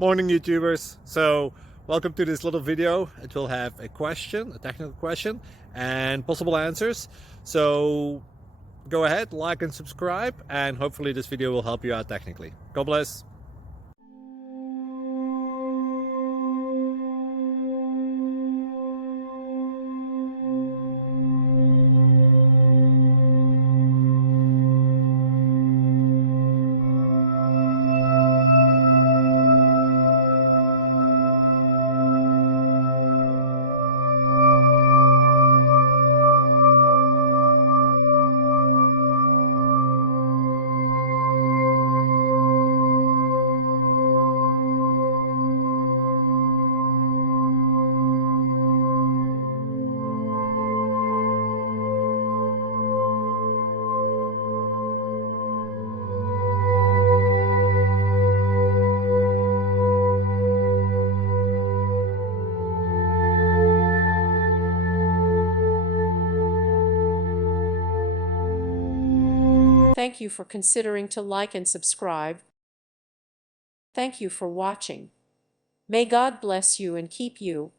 Morning, YouTubers. So, welcome to this little video. It will have a question, a technical question, and possible answers. So, go ahead, like and subscribe, and hopefully this video will help you out technically. God bless. Thank you for considering to like and subscribe. Thank you for watching. May God bless you and keep you.